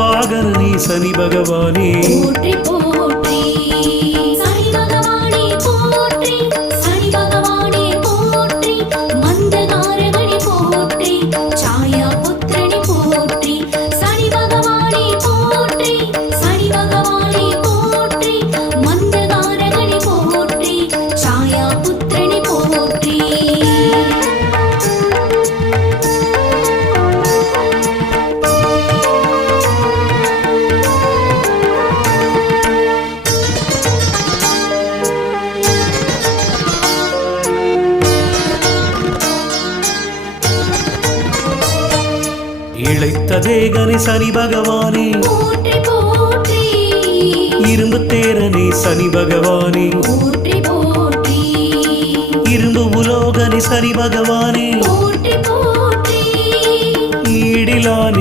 வாகனனே சனி பகவானே போற்றி போற்றி சனி பகவானே போற்றி சனி பகவானே போற்றி மந்தகாரகனே போற்றி சாயா புத்திரனே போற்றி சனி பகவானே போற்றி சனி பகவானே போற்றி மந்தகாரகனே போற்றி சாயா புத்திரனே போற்றி இழைத்த தேகனே சனி பகவானே போற்றி போற்றி இரும்பு தேரனே சனி பகவானே போற்றி போற்றி இரும்பு உலோகனே சனி பகவானே போற்றி போற்றி ஈடிலானே